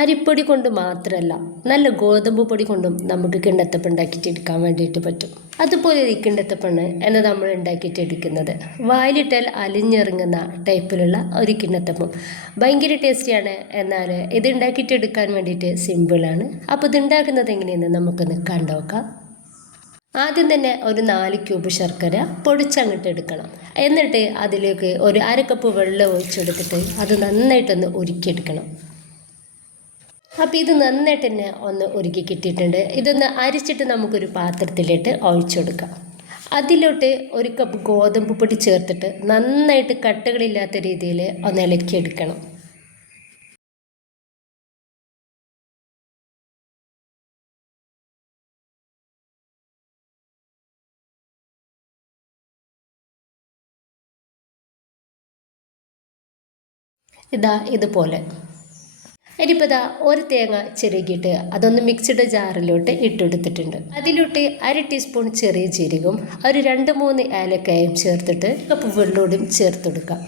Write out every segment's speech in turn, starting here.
അരിപ്പൊടി കൊണ്ട് മാത്രമല്ല, നല്ല ഗോതമ്പ് പൊടി കൊണ്ടും നമുക്ക് കിണ്ണത്തപ്പം ഉണ്ടാക്കിയിട്ട് എടുക്കാൻ വേണ്ടിയിട്ട് പറ്റും. അതുപോലെ ഈ കിണ്ണത്തപ്പണ് എന്ന് നമ്മൾ ഉണ്ടാക്കിയിട്ട് എടുക്കുന്നത് വായിലിട്ടാൽ അലിഞ്ഞിറങ്ങുന്ന ടൈപ്പിലുള്ള ഒരു കിണ്ണത്തപ്പം. ഭയങ്കര ടേസ്റ്റിയാണ്. എന്നാൽ ഇത് ഉണ്ടാക്കിയിട്ട് എടുക്കാൻ വേണ്ടിയിട്ട് സിമ്പിളാണ്. അപ്പോൾ ഇത് ഉണ്ടാക്കുന്നത് എങ്ങനെയെന്ന് നമുക്കൊന്ന് കണ്ടുനോക്കാം. ആദ്യം തന്നെ ഒരു 4 ക്യൂബ് ശർക്കര പൊടിച്ചങ്ങിട്ട് എടുക്കണം. എന്നിട്ട് അതിലേക്ക് ഒരു 1/2 കപ്പ് വെള്ളം ഒഴിച്ചെടുത്തിട്ട് അത് നന്നായിട്ടൊന്ന് ഉരുക്കിയെടുക്കണം. അപ്പോൾ ഇത് നന്നായിട്ട് തന്നെ ഒന്ന് ഉരുക്കി കിട്ടിയിട്ടുണ്ട്. ഇതൊന്ന് അരിച്ചിട്ട് നമുക്കൊരു പാത്രത്തിലിട്ട് ഒഴിച്ചെടുക്കാം. അതിലോട്ട് 1 കപ്പ് ഗോതമ്പ് പൊടി ചേർത്തിട്ട് നന്നായിട്ട് കട്ടകളില്ലാത്ത രീതിയിൽ ഒന്ന് ഇളക്കിയെടുക്കണം. ഇതുപോലെ ഇനിയിപ്പോൾ ഒരു തേങ്ങ ചിരകിയിട്ട് അതൊന്ന് മിക്സിയുടെ ജാറിലോട്ട് ഇട്ടെടുത്തിട്ടുണ്ട്. അതിലോട്ട് 1/2 ടീസ്പൂൺ ചെറിയ ജീരകവും ഒരു 2-3 ഏലക്കായും ചേർത്തിട്ട് കപ്പ് വെള്ളോടും ചേർത്തെടുക്കാം.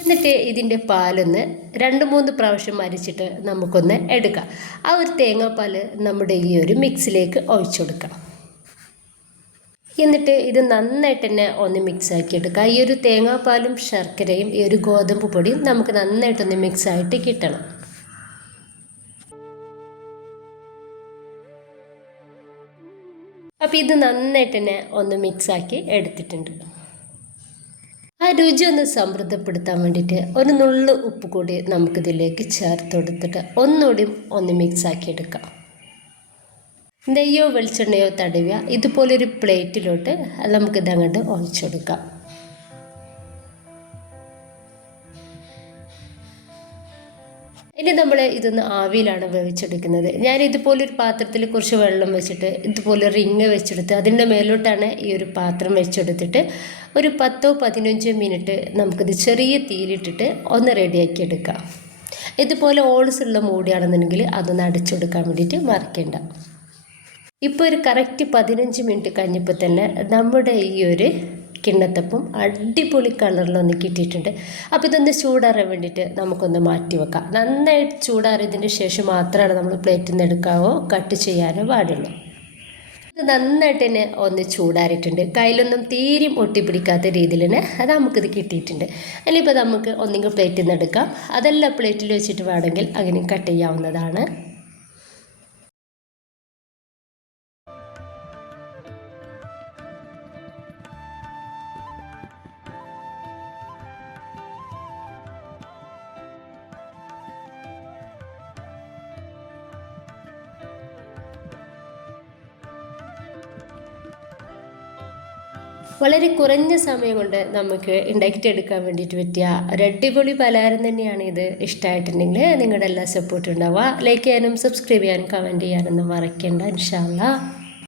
എന്നിട്ട് ഇതിൻ്റെ പാലൊന്ന് 2-3 പ്രാവശ്യം അരിച്ചിട്ട് നമുക്കൊന്ന് എടുക്കാം. ആ ഒരു തേങ്ങാപ്പാൽ നമ്മുടെ ഈ ഒരു മിക്സിലേക്ക് ഒഴിച്ചു കൊടുക്കാം. എന്നിട്ട് ഇത് നന്നായിട്ട് തന്നെ ഒന്ന് മിക്സ് ആക്കി എടുക്കുക. ഈ ഒരു തേങ്ങാപ്പാലും ശർക്കരയും ഈ ഒരു ഗോതമ്പ് പൊടിയും നമുക്ക് നന്നായിട്ടൊന്ന് മിക്സ് ആയിട്ട് കിട്ടണം. അപ്പോൾ ഇത് നന്നായിട്ട് തന്നെ ഒന്ന് മിക്സ് ആക്കി എടുത്തിട്ടുണ്ട്. ആ രുചി ഒന്ന് സമൃദ്ധപ്പെടുത്താൻ വേണ്ടിയിട്ട് ഒരു നുള്ളു ഉപ്പ് കൂടി നമുക്കിതിലേക്ക് ചേർത്ത് കൊടുത്തിട്ട് ഒന്നുകൂടി ഒന്ന് മിക്സ് ആക്കി എടുക്കാം. നെയ്യോ വെളിച്ചെണ്ണയോ തടവുക. ഇതുപോലൊരു പ്ലേറ്റിലോട്ട് നമുക്കിത് അങ്ങോട്ട് ഒഴിച്ചെടുക്കാം. ഇനി നമ്മൾ ഇതൊന്ന് ആവിയിലാണ് വേവിച്ചെടുക്കുന്നത്. ഞാൻ ഇതുപോലൊരു പാത്രത്തിൽ കുറച്ച് വെള്ളം വെച്ചിട്ട് ഇതുപോലെ റിങ് വെച്ചെടുത്ത് അതിൻ്റെ മേലോട്ടാണ് ഈ ഒരു പാത്രം വെച്ചെടുത്തിട്ട് ഒരു 10-15 മിനിറ്റ് നമുക്കിത് ചെറിയ തീയിലിട്ടിട്ട് ഒന്ന് റെഡിയാക്കി എടുക്കാം. ഇതുപോലെ ഓൾസ് ഉള്ള മൂടിയാണെന്നുണ്ടെങ്കിൽ അതൊന്ന് അടച്ചെടുക്കാൻ വേണ്ടിയിട്ട് മറക്കേണ്ട. ഇപ്പോൾ ഒരു കറക്റ്റ് 15 മിനിറ്റ് കഴിഞ്ഞപ്പോൾ തന്നെ നമ്മുടെ ഈ ഒരു കിണ്ണത്തപ്പം അടിപൊളി കളറിലൊന്ന് കിട്ടിയിട്ടുണ്ട്. അപ്പോൾ ഇതൊന്ന് ചൂടാറാൻ വേണ്ടിയിട്ട് നമുക്കൊന്ന് മാറ്റി വെക്കാം. നന്നായിട്ട് ചൂടാറിയതിന് ശേഷം മാത്രമാണ് നമ്മൾ പ്ലേറ്റിൽ നിന്ന് എടുക്കാവോ കട്ട് ചെയ്യാനോ പാടുള്ളൂ. ഇത് നന്നായിട്ട് തന്നെ ഒന്ന് ചൂടാറിയിട്ടുണ്ട്. കയ്യിലൊന്നും തീരെയും ഒട്ടിപ്പിടിക്കാത്ത രീതിയിൽ തന്നെ നമുക്കിത് കിട്ടിയിട്ടുണ്ട്. ഇനിയിപ്പോൾ നമുക്ക് ഒന്നെങ്കിൽ പ്ലേറ്റിൽ നിന്ന് എടുക്കാം, അതല്ല പ്ലേറ്റിൽ വെച്ചിട്ട് വേണമെങ്കിൽ അങ്ങനെ കട്ട് ചെയ്യാവുന്നതാണ്. വളരെ കുറഞ്ഞ സമയം കൊണ്ട് നമുക്ക് ഉണ്ടാക്കിയിട്ടെടുക്കാൻ വേണ്ടിയിട്ട് പറ്റിയ ഒരു അടിപൊളി പലഹാരം തന്നെയാണ് ഇത്. ഇഷ്ടമായിട്ടുണ്ടെങ്കിൽ നിങ്ങളുടെ എല്ലാ സപ്പോർട്ടും ഉണ്ടാവുക. ലൈക്ക് ചെയ്യാനും സബ്സ്ക്രൈബ് ചെയ്യാനും കമൻറ്റ് ചെയ്യാനൊന്നും മറക്കേണ്ട. ഇൻഷാ അല്ലാഹ്.